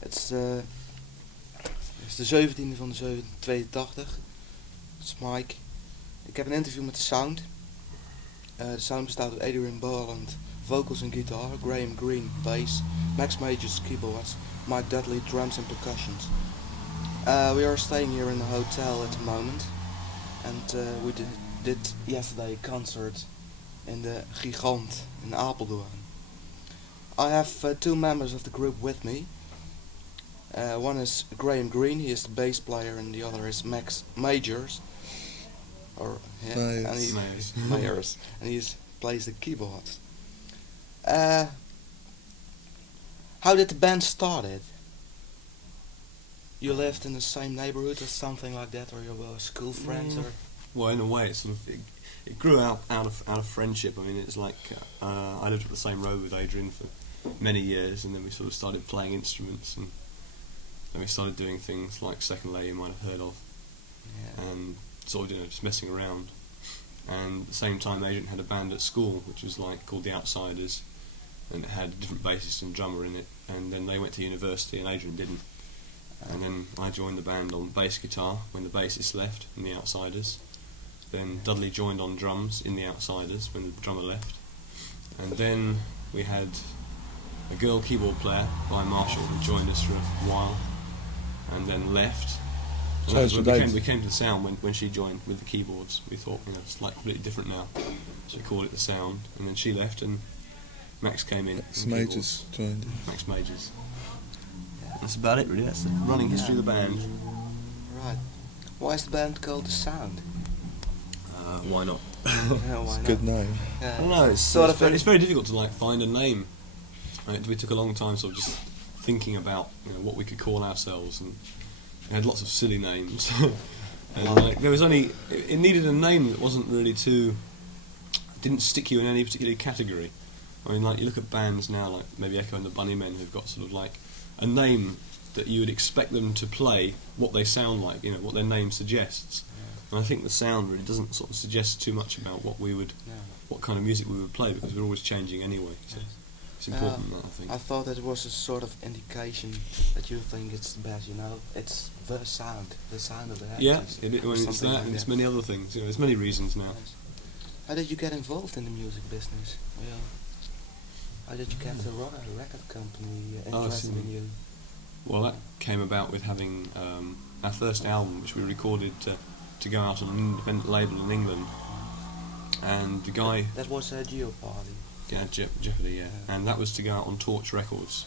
Het is de 17e van de 82. Het is Mike. Ik heb een interview met de Sound. De Sound bestaat uit Adrian Borland, vocals en guitar, Graham Green, bass, Max Majors, keyboards, Mike Dudley, drums and percussions. We are staying here in the hotel at the moment, and we did yesterday a concert in the Gigant in Apeldoorn. I have two members of the group with me. One is Graham Green, he is the bass player, and the other is Max Majors. Myers, and he plays the keyboards. How did the band started? You lived in the same neighborhood or something like that, or you were school friends, or? Well, in a way, it grew out of friendship. I mean, it's like I lived up the same road with Adrian for many years, and then we sort of started playing instruments, and then we started doing things like Second Layer you might have heard of, and sort of just messing around. And at the same time, Adrian had a band at school which was called The Outsiders, and it had a different bassist and drummer in it. And then they went to university, and Adrian didn't. And then I joined the band on bass guitar when the bassist left in The Outsiders. Then Dudley joined on drums in The Outsiders when the drummer left. And then we had a girl keyboard player by Marshall who joined us for a while, and then left. We came to the Sound when she joined with the keyboards. We thought, it's completely different now, so we called it the Sound. And then she left, and Max came in. Max Majors joined. Max Majors. That's about it, really. That's the running history of the band. Right. Why is the band called the Sound? Why not? Why not? Good name. I don't know. It's very difficult to find a name. We took a long time sort of just thinking about what we could call ourselves, and we had lots of silly names. And there was it needed a name that wasn't really didn't stick you in any particular category. I mean, you look at bands now, like maybe Echo and the Bunnymen, who've got sort of a name that you would expect them to play what they sound like, what their name suggests. Yeah. And I think the Sound really doesn't sort of suggest too much about what kind of music we would play, because we're always changing anyway. So it's important, I think. I thought it was a sort of indication that you think it's the best, it's the sound of the head. Yeah, it's that, and it's many other things. There's many reasons now. Yes. How did you get involved in the music business? How did you get to run a record company interested in you? Well, that came about with having our first album, which we recorded to go out on an independent label in England. And the guy... That was Jeopardy. Yeah, Jeopardy, yeah. And that was to go out on Torch Records,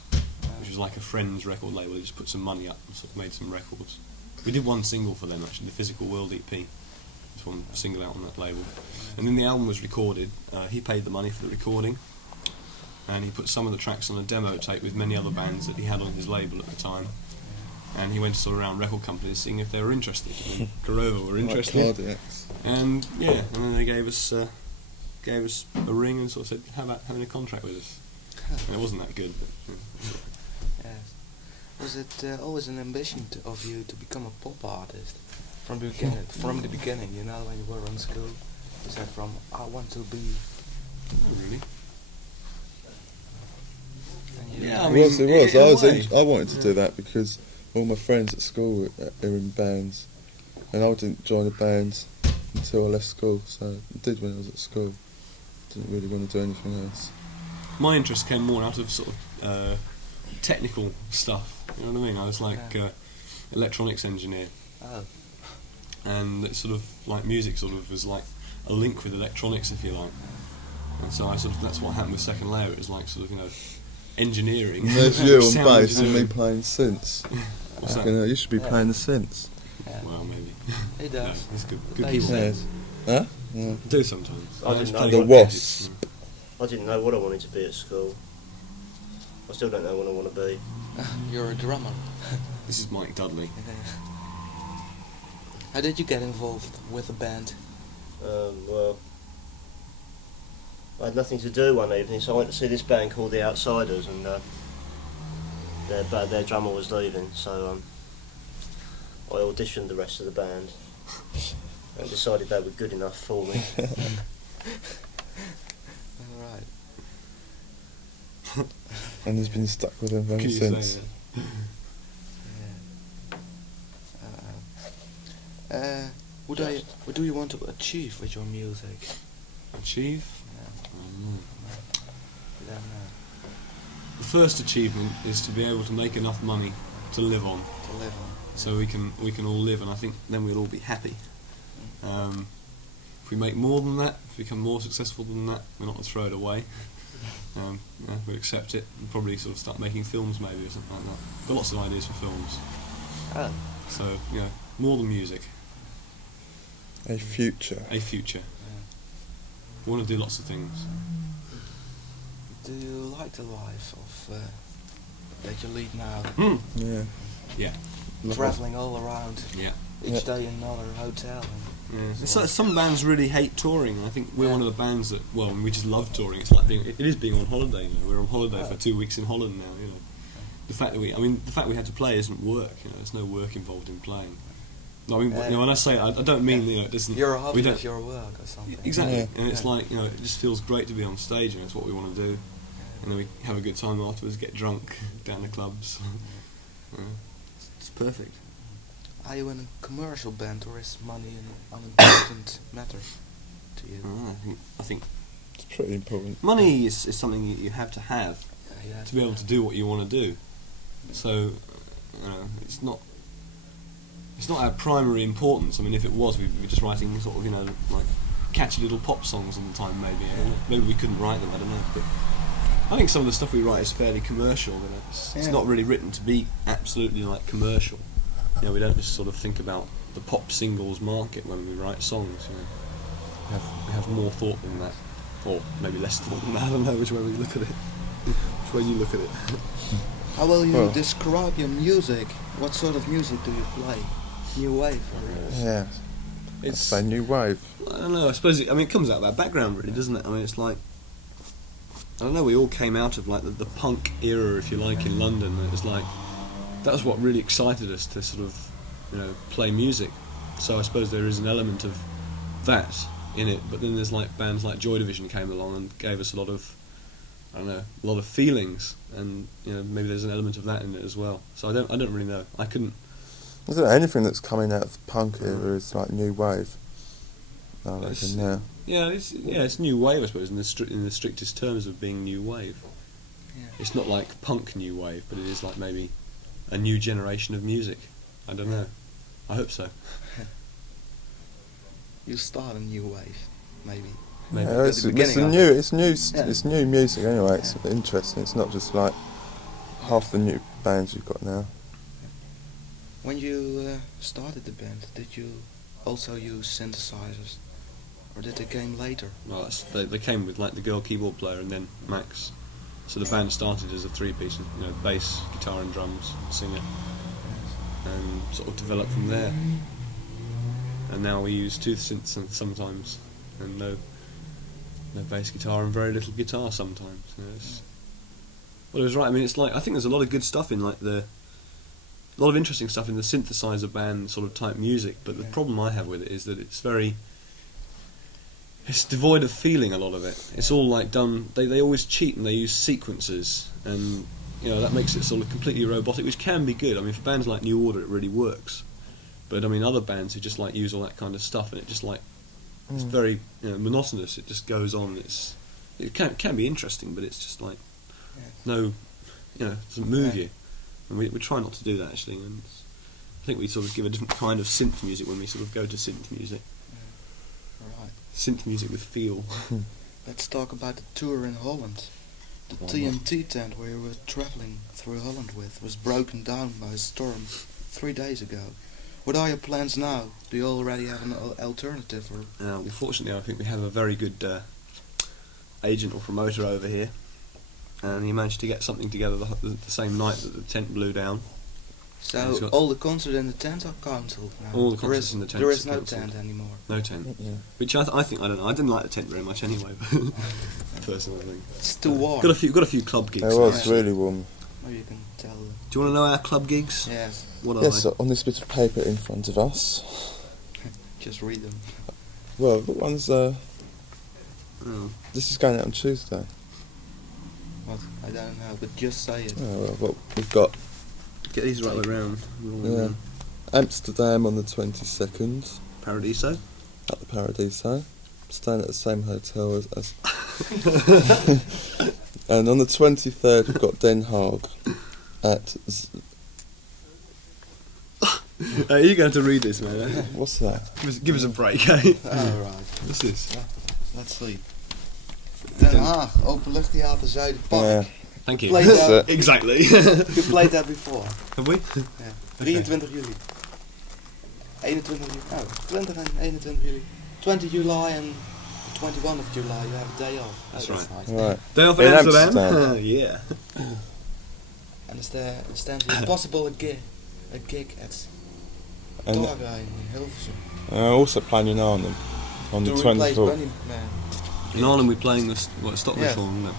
which was like a friend's record label. They just put some money up and sort of made some records. We did one single for them, actually, the Physical World EP. Just one single out on that label. And then the album was recorded. He paid the money for the recording, and he put some of the tracks on a demo tape with many other bands that he had on his label at the time. And he went sort of around record companies seeing if they were interested. And Corova were interested. And then they gave us a ring and sort of said, "How about having a contract with us?" And it wasn't that good. But, Yes. Was it always an ambition of you to become a pop artist from the beginning? From the beginning, when you were in school, you said, "I want to be." Not really. Yeah, it was. I wanted to do that because all my friends at school are in bands, and I didn't join a band until I left school. So I did when I was at school. Didn't really want to do anything else. My interest came more out of sort of technical stuff. You know what I mean? I was electronics engineer, and it's sort of music sort of was like a link with electronics, if you like. And so that's what happened with Second Layer. It was sort of engineering. And there's you on bass and me playing synths. What's that? You should be playing the synths. Yeah. Well, maybe. He does. It's good Bass. people. Huh? Yeah. Do sometimes. I didn't know The Wasp. I didn't know what I wanted to be at school. I still don't know what I want to be. You're a drummer. This is Mike Dudley. How did you get involved with the band? Well, I had nothing to do one evening, so I went to see this band called The Outsiders, and their drummer was leaving, so I auditioned the rest of the band and decided they were good enough for me. Alright. And he's been stuck with them ever since. What do you want to achieve with your music? Achieve? Yeah. I don't know. The first achievement is to be able to make enough money to live on. To live on. So we can all live, and I think then we'll all be happy. If we make more than that, if we become more successful than that, we're not going to throw it away. We'll accept it and probably sort of start making films maybe or something like that. Got lots of ideas for films. Oh. So, more than music. A future. A future. Yeah. We want to do lots of things. Do you like the life of that you lead now? Yeah. Yeah. Travelling all around. Yeah. Yeah. Each day in another hotel. Some bands really hate touring. I think we're one of the bands that, we just love touring. It's like it is being on holiday. We're on holiday for 2 weeks in Holland now. The fact that we had to play isn't work. There's no work involved in playing. I mean, when I say I don't mean it doesn't. Your hobby is your work or something. Exactly, Yeah. and it's like it just feels great to be on stage, and it's what we want to do. And then we have a good time afterwards, get drunk down the clubs. It's perfect. Are you in a commercial band, or is money an unimportant matter to you? I think It's pretty important. money is something you have to have Yeah, to be able to do what you want to do. So it's not our primary importance. I mean, if it was, we'd be just writing sort of like catchy little pop songs all the time. Maybe we couldn't write them. I don't know. But I think some of the stuff we write is fairly commercial. It's not really written to be absolutely like commercial. We don't just sort of think about the pop singles market when we write songs. We have more thought than that, or maybe less thought than that. I don't know which way we look at it. Which way you look at it. How will you describe your music? What sort of music do you play? New wave? Yeah. I'd say new wave. I don't know. I suppose it comes out of our background, really, doesn't it? I mean, it's like I don't know. We all came out of like the punk era, if you like, in London. It was like that was what really excited us to sort of play music. So I suppose there is an element of that in it. But then there's like bands like Joy Division came along and gave us a lot of feelings, and maybe there's an element of that in it as well. So I don't really know. I don't know, anything that's coming out of the punk era is like new wave. I reckon now. Yeah, it's new wave, I suppose, in the strictest terms of being new wave. Yeah. It's not like punk new wave, but it is like maybe a new generation of music. I don't know. I hope so. You start a new wave, maybe. Maybe. Yeah, it's new music anyway. It's interesting. It's not just like half the new bands you've got now. When you started the band, did you also use synthesizers, or did they came later? Well, they came with like the girl keyboard player and then Max. So the band started as a three-piece, bass, guitar and drums, singer, and sort of developed from there. And now we use two synths sometimes, and no bass guitar and very little guitar sometimes. Well, it was right. I mean, it's like I think there's a lot of good stuff in a lot of interesting stuff in the synthesizer band sort of type music. But the problem I have with it is that it's devoid of feeling. A lot of it. It's all like done. They always cheat and they use sequences, and that makes it sort of completely robotic, which can be good. I mean, for bands like New Order, it really works. But I mean, other bands who just like use all that kind of stuff, and it just like it's very monotonous. It just goes on. It can be interesting, but it's just like it doesn't move you. And we try not to do that actually. And I think we sort of give a different kind of synth music when we sort of go to synth music. Right. Synth music with feel. Let's talk about the tour in Holland. The TNT tent we were travelling through Holland with was broken down by a storm 3 days ago. What are your plans now? Do you already have an alternative? Well, fortunately, I think we have a very good agent or promoter over here, and he managed to get something together the same night that the tent blew down. So all the concerts in the tent are cancelled now? All the concerts in the tent. There is no tent anymore? No tent. Yeah. Which I think, I don't know, I didn't like the tent very much anyway, personally I think. It's too warm. Got a few club gigs. It was really warm. Maybe you can tell them. Do you want to know our club gigs? Yes. What are Yes, they? on this bit of paper in front of us. Just read them. Well, the one's this is going out on Tuesday. What? I don't know, but just say it. Oh, well, we've got Get these right way round. yeah, Amsterdam on the 22nd Paradiso. at the Paradiso. Staying at the same hotel as and on the 23rd we've got Den Haag at You're going to read this, man. what's that? Give us a break, eh? Alright, What's this? let's see. Den Haag, Openluchttheater Zuiderpark. Yeah. Thank you. Played that, Exactly. you played that before. Have we? Ja. 23 juli. 21 juli. Oh, 20 and 21 juli. 20 July and 21 of July you have a day off. That's Nice. Right. Day off in In Amsterdam? Amsterdam. Yeah. And is there possible a gig at And Torga in Hilversum? also playing in Arnhem on the To replace 24th. Bunny Man. In Arnhem we're playing the Stockbridge Yeah. Hall, isn't it?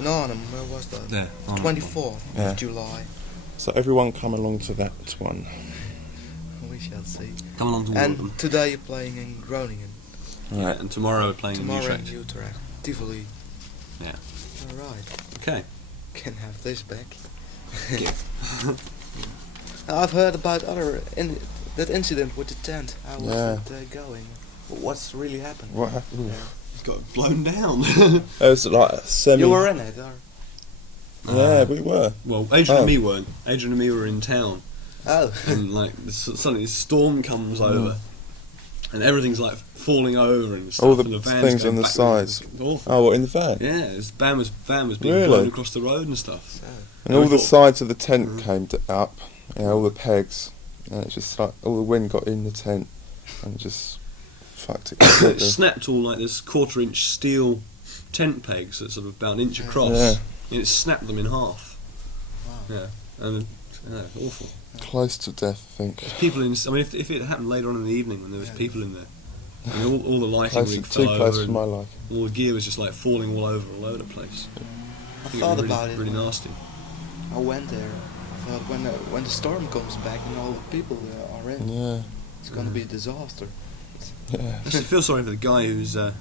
In Arnhem, where was that? There. Arnhem. 24th Yeah. of July. So everyone come along to that one. We shall see. Come along to Warden. And today you're playing in Groningen. Yeah, and tomorrow we're playing Tomorrow in in Utrecht. Utrecht. Tivoli. Yeah. Alright. Okay. Can have this back. Okay. I've heard about that incident with the tent. How was Yeah. it going? What's really happened? What happened? there? It's got blown down. It was like a semi. You were in it, or? Yeah, we were. Well, Adrian Oh. and me weren't. Adrian and me were in town, Oh. and like suddenly a storm comes over, and everything's like falling over and stuff. All the and van's things going on the backwards. sides. It was awful. Oh, what, in the van? Yeah, his van was being Really? blown across the road and stuff. So, And all the thought- sides of the tent came up, all the pegs, and it's just like all the wind got in the tent and just fucked it It completely. snapped all like this 1/4-inch steel tent pegs that's sort of about an inch across, Yeah. and it snapped them in half. wow. Yeah, and awful. Close to death, I think. There's people in. I mean, if it happened later on in the evening when there was Yeah. people in there, I mean, all the lighting Close, rig too fell close over, for and my life. all the gear was just like falling all over the place. I think thought was about really, it. really when nasty. I went there. I thought when the storm comes back and all the people are in, Yeah, it's gonna be a disaster. yeah. I just feel sorry for the guy who's, sort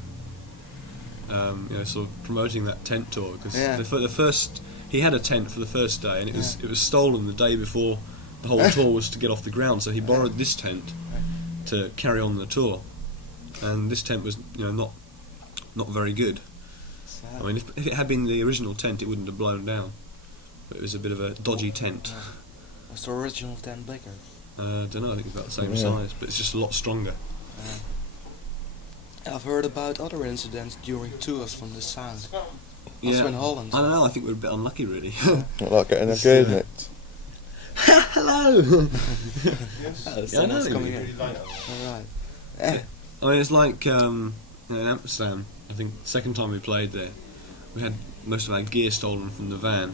of promoting that tent tour because Yeah. the first he had a tent for the first day and it was stolen the day before the whole tour was to get off the ground. So he borrowed this tent to carry on the tour, and this tent was not very good. Sad. I mean, if it had been the original tent, it wouldn't have blown down. But it was a bit of a dodgy tent. Was the original tent bigger? I don't know. I think it's about the same Yeah. size, but it's just a lot stronger. I've heard about other incidents during tours from the sound. Yeah. Also in Holland. I don't know. I think we're a bit unlucky, really. Not like getting a It's, gear nicked. Hello. Yeah, I Someone's know. coming in. Alright. I mean, it's like in Amsterdam. I think the second time we played there, we had most of our gear stolen from the van,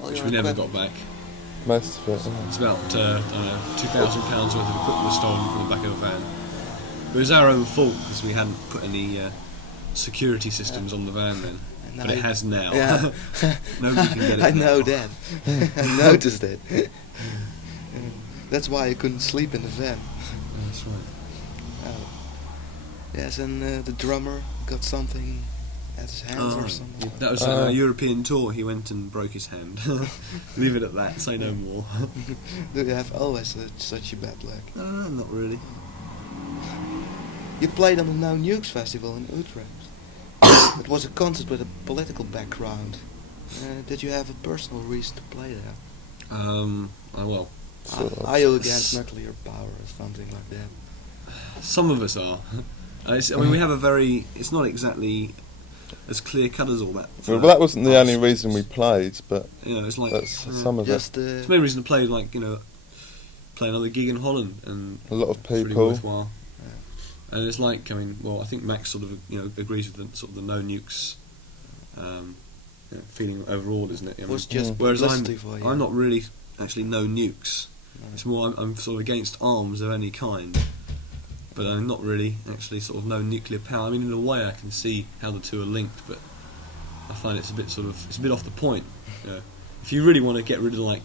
which we never got back. Most of it. Yeah. It's about £2,000 worth of equipment was stolen from the back of a van. It was our own fault because we hadn't put any security systems on the van then. And now But it you- has now. Yeah. Nobody can get it I now. know that. I noticed it. That's why I couldn't sleep in the van. That's right. Oh. Yes, and the drummer got something at his hands or something. That was a European tour. He went and broke his hand. Leave it at that. Say no more. Do you have always such a bad luck? No, not really. You played on the No Nukes festival in Utrecht. It was a concert with a political background. Did you have a personal reason to play there? Well, Sort of. Are you against nuclear power or something like that? some of us are. I mean, we have a very. It's not exactly as clear cut as all that. Well, that wasn't the only reason we played, but It's like that's some of it. Just it's the main reason to play, like play another gig in Holland, and A lot of it's really people. worthwhile. And it's like, I mean, well, I think Max sort of agrees with the sort of the No Nukes feeling overall, isn't it? I it mean, was just whereas publicity for you. I'm not really actually No Nukes. No. It's more I'm sort of against arms of any kind, but I'm not really actually sort of no nuclear power. I mean, in a way, I can see how the two are linked, but I find it's a bit off the point. If you really want to get rid of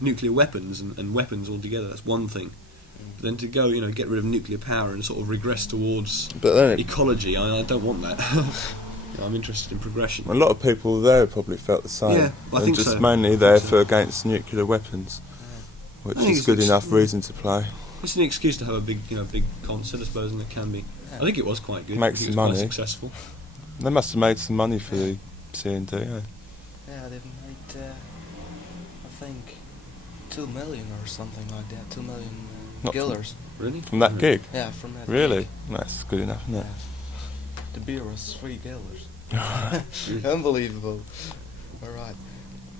nuclear weapons and weapons altogether, that's one thing. But then to go get rid of nuclear power and sort of regress towards But then ecology, I don't want that. I'm interested in progression. a lot of people there probably felt the same. Yeah, I and think just so. mainly there for against nuclear weapons. which I think is it's good ex- enough reason to play. It's an excuse to have a big concert, I suppose, and it can be. Yeah. I think it was quite good. Makes I think it some was quite money. successful. They must have made some money for the C&D. Yeah. Yeah, they've made, I think, 2 million or something like that. 2 million Not guilders. Really? From that gig. Yeah, from that. Really? gig. That's good enough, isn't it? Yeah. The beer was 3 guilders. Unbelievable. All right,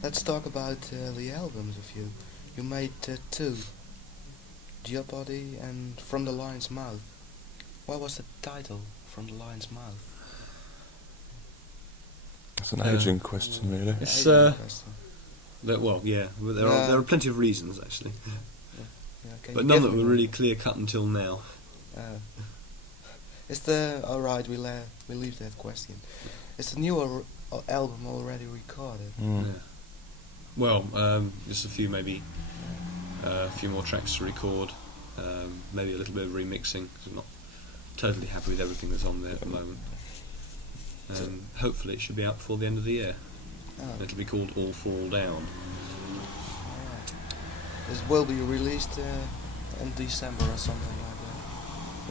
let's talk about the albums of you. You made 2, Jeopardy and From the Lion's Mouth. What was the title, From the Lion's Mouth? That's an Adrian question, really. It's Adrian question. well, yeah. But Yeah. there are plenty of reasons actually, Yeah, can but you none give that me were one? really clear cut until now. Is the alright? We leave that question. Is the new album already recorded? Mm. Yeah. Well, just a few a few more tracks to record, maybe a little bit of remixing, 'cause I'm not totally happy with everything that's on there at the moment. Hopefully it should be out before the end of the year. Oh, It'll be called All Fall Down. alright. This will be released in December or something like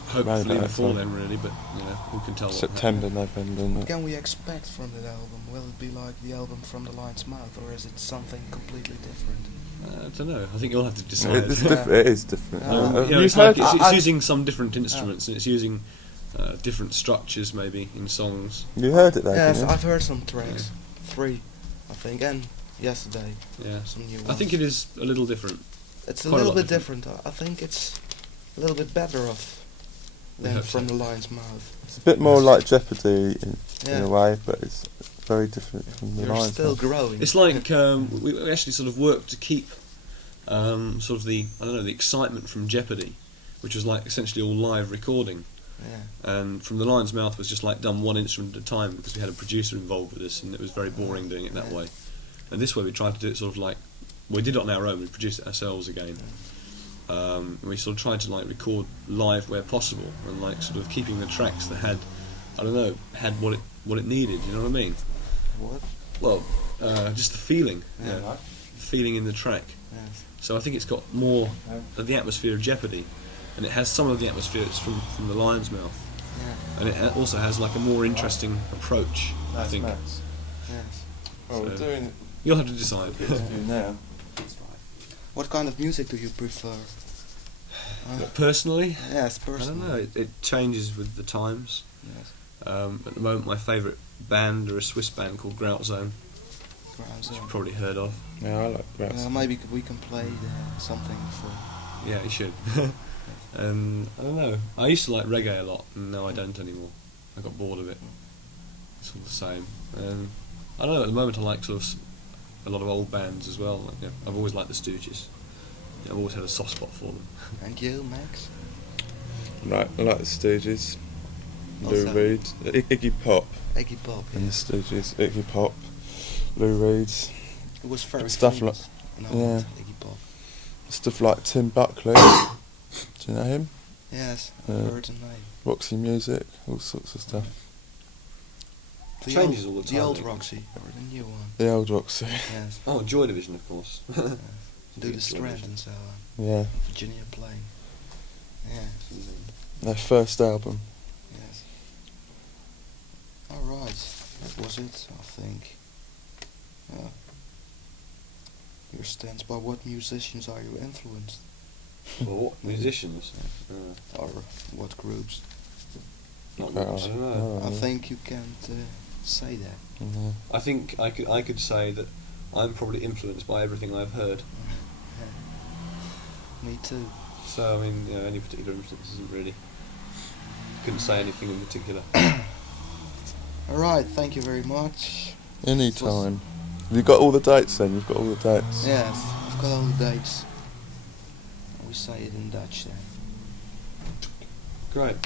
Hopefully about before that then, really, but who can tell? September, November, isn't that. What it? can we expect from that album? Will it be like the album From the Lion's Mouth, or is it something completely different? I don't know. I think you'll have to decide. It's it is different. You've it's heard like it? it's using some different instruments and it's using different structures maybe in songs. You heard it though, Yes, didn't you? I've heard some tracks. 3, I think, and yesterday Yeah, some new ones. I think it is a little different. It's a quite a little lot bit different. I think it's a little bit better off We than hope From so. the Lion's Mouth. It's a bit more like Jeopardy in Yeah. a way, but it's very different from the You're Lions. still growing. It's like we actually sort of worked to keep sort of the excitement from Jeopardy, which was like essentially all live recording. Yeah. And From the Lion's Mouth was just like done one instrument at a time because we had a producer involved with us and it was very boring doing it that Yeah. way. And this way we tried to do it sort of like, we did it on our own, we produced it ourselves again. And we sort of tried to like record live where possible and like sort of keeping the tracks that had what it needed, you know what I mean? What? Well, just the feeling, Yeah. the feeling in the track. Yes. So I think it's got more of the atmosphere of Jeopardy, and it has some of the atmosphere that's from the Lion's Mouth, Yeah. and it also has like a more interesting approach. I think Max. Yes. Well, we're So- doing you'll have to decide. the interview now. What kind of music do you prefer? Personally, Yes, I personally. don't know. It changes with the times. Yes. At the moment, my favourite band are a Swiss band called Grout Zone, Ground which Zone. you've probably heard of. Yeah, I like Brass. Maybe we can play something for. Yeah, you should. I don't know. I used to like reggae a lot, and now I don't anymore. I got bored of it. It's all the same. I don't know. At the moment, I like sort of a lot of old bands as well. Like, I've always liked the Stooges. I've always had a soft spot for them. And you, Max? Right, I like the Stooges, Lou Also- Reed, Iggy Pop Iggy Pop. and the Yes. Stooges, Iggy Pop, Lou Reed, It was very Stuff famous. No, yeah. not Iggy Pop. stuff like Tim Buckley. Do you know him? Yes, I Yeah. heard the name. Roxy Music, all sorts of stuff. The Changes old, all the The time, old don't it? Roxy or the new one. The old Roxy. Yes. Oh, Joy Division, of course. Do the Strand and so on. Yeah, Virginia Plain. Yeah. their first album. Yes. Alright, that was it, I think. Your stance, by what musicians are you influenced? Well, what musicians? Or what groups? Not Oh, groups. I don't know. I think you can't say that. Yeah. I think I could say that I'm probably influenced by everything I've heard. Me too. So I mean, any particular influence isn't really. Couldn't say anything in particular. Alright, thank you very much. Anytime. Have you got all the dates then? You've got all the dates? Yes, I've got all the dates. We say it in Dutch then. Great.